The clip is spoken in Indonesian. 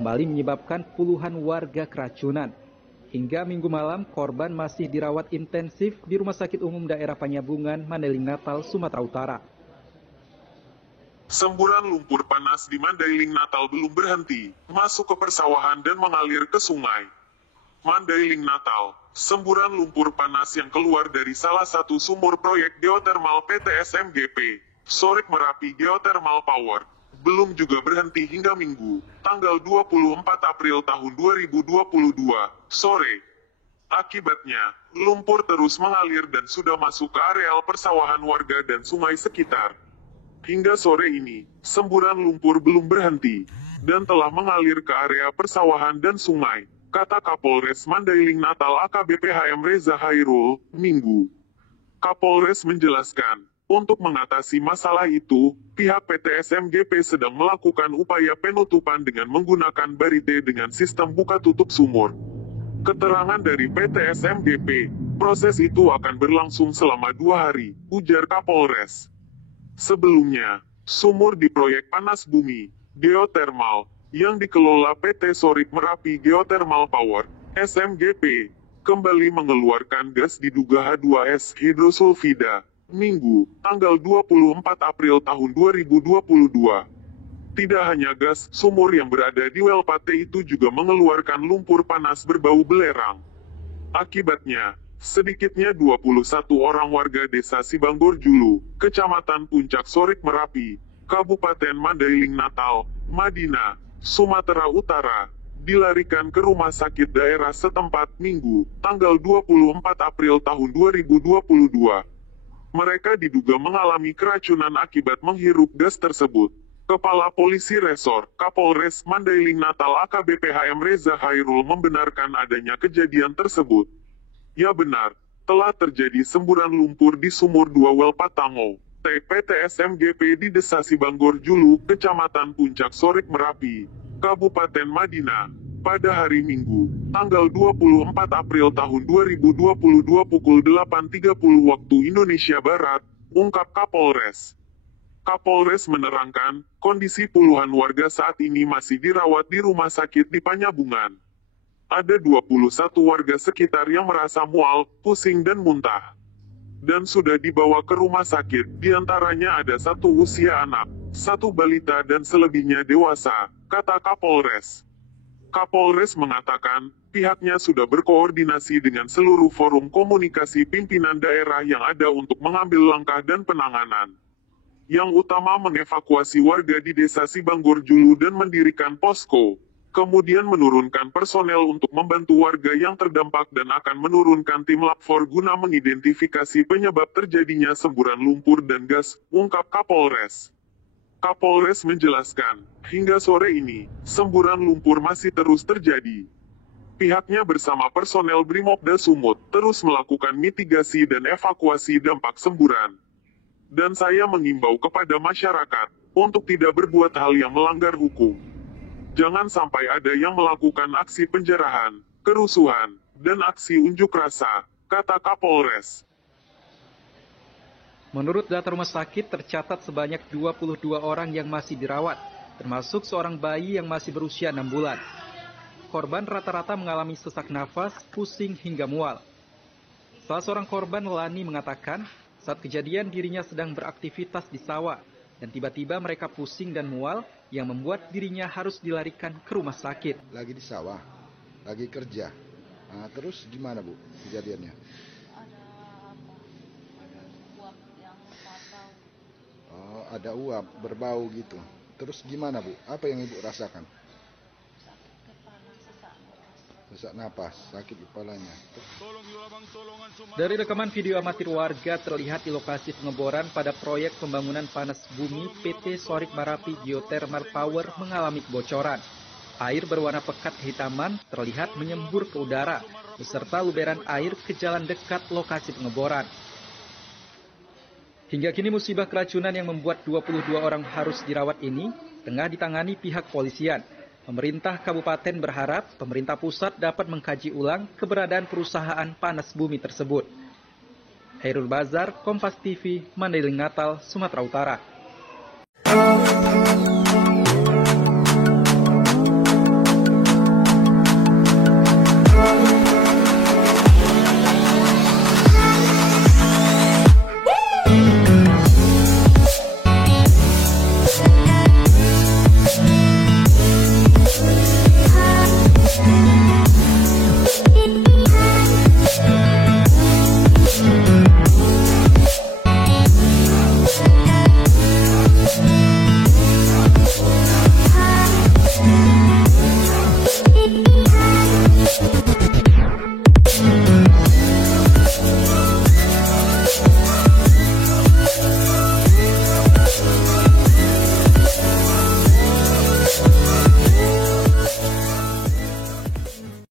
kembali menyebabkan puluhan warga keracunan. Hingga Minggu malam, korban masih dirawat intensif di Rumah Sakit Umum Daerah Panyabungan, Mandailing Natal, Sumatera Utara. Semburan lumpur panas di Mandailing Natal belum berhenti, masuk ke persawahan dan mengalir ke sungai. Mandailing Natal, semburan lumpur panas yang keluar dari salah satu sumur proyek geotermal PT SMGP, Sorik Merapi Geothermal Power, belum juga berhenti hingga Minggu, tanggal 24 April tahun 2022, sore. Akibatnya, lumpur terus mengalir dan sudah masuk ke areal persawahan warga dan sungai sekitar. Hingga sore ini, semburan lumpur belum berhenti, dan telah mengalir ke area persawahan dan sungai, kata Kapolres Mandailing Natal AKBP HM Reza Hairul, Minggu. Kapolres menjelaskan, untuk mengatasi masalah itu, pihak PT SMGP sedang melakukan upaya penutupan dengan menggunakan barite dengan sistem buka tutup sumur. Keterangan dari PT SMGP, proses itu akan berlangsung selama 2 hari, ujar Kapolres. Sebelumnya, sumur di proyek panas bumi, geotermal, yang dikelola PT Sorik Merapi Geothermal Power, SMGP, kembali mengeluarkan gas diduga H2S hidrosulfida, Minggu, tanggal 24 April tahun 2022. Tidak hanya gas, sumur yang berada di Welpate itu juga mengeluarkan lumpur panas berbau belerang. Akibatnya, sedikitnya 21 orang warga desa Sibanggor Julu, Kecamatan Puncak Sorik Merapi, Kabupaten Mandailing Natal, Madinah, Sumatera Utara, dilarikan ke rumah sakit daerah setempat Minggu, tanggal 24 April tahun 2022. Mereka diduga mengalami keracunan akibat menghirup gas tersebut. Kepala Polisi Resor, Kapolres Mandailing Natal AKBP HM Reza Hairul membenarkan adanya kejadian tersebut. Ya benar, telah terjadi semburan lumpur di Sumur 2 Welpatango, PT SMGP di Desa Sibanggor Julu, Kecamatan Puncak Sorik Merapi, Kabupaten Madinah, pada hari Minggu, tanggal 24 April tahun 2022 pukul 8.30 waktu Indonesia Barat, ungkap Kapolres. Kapolres menerangkan, kondisi puluhan warga saat ini masih dirawat di rumah sakit di Panyabungan. Ada 21 warga sekitar yang merasa mual, pusing dan muntah. Dan sudah dibawa ke rumah sakit, diantaranya ada 1 usia anak, 1 balita dan selebihnya dewasa, kata Kapolres. Kapolres mengatakan, pihaknya sudah berkoordinasi dengan seluruh forum komunikasi pimpinan daerah yang ada untuk mengambil langkah dan penanganan. Yang utama mengevakuasi warga di Desa Sibanggor Julu dan mendirikan posko. Kemudian menurunkan personel untuk membantu warga yang terdampak dan akan menurunkan tim Lab4 guna mengidentifikasi penyebab terjadinya semburan lumpur dan gas, ungkap Kapolres. Kapolres menjelaskan, hingga sore ini, semburan lumpur masih terus terjadi. Pihaknya bersama personel Brimopda Sumut terus melakukan mitigasi dan evakuasi dampak semburan. Dan saya mengimbau kepada masyarakat untuk tidak berbuat hal yang melanggar hukum. Jangan sampai ada yang melakukan aksi penjarahan, kerusuhan, dan aksi unjuk rasa, kata Kapolres. Menurut data rumah sakit, tercatat sebanyak 22 orang yang masih dirawat, termasuk seorang bayi yang masih berusia 6 bulan. Korban rata-rata mengalami sesak nafas, pusing hingga mual. Salah seorang korban, Lani, mengatakan, saat kejadian dirinya sedang beraktivitas di sawah, dan tiba-tiba mereka pusing dan mual yang membuat dirinya harus dilarikan ke rumah sakit. Lagi di sawah, lagi kerja. Nah, terus gimana Bu kejadiannya? Oh, ada uap berbau gitu. Terus gimana Bu? Apa yang Ibu rasakan? Sesak napas, sakit kepalanya. Dari rekaman video amatir warga terlihat di lokasi pengeboran pada proyek pembangunan panas bumi PT Sorik Merapi Geothermal Power mengalami kebocoran. Air berwarna pekat kehitaman terlihat menyembur ke udara, beserta luberan air ke jalan dekat lokasi pengeboran. Hingga kini musibah keracunan yang membuat 22 orang harus dirawat ini tengah ditangani pihak polisian. Pemerintah kabupaten berharap pemerintah pusat dapat mengkaji ulang keberadaan perusahaan panas bumi tersebut. Hairul Bazar, Kompas TV, Mandailing Natal, Sumatera Utara.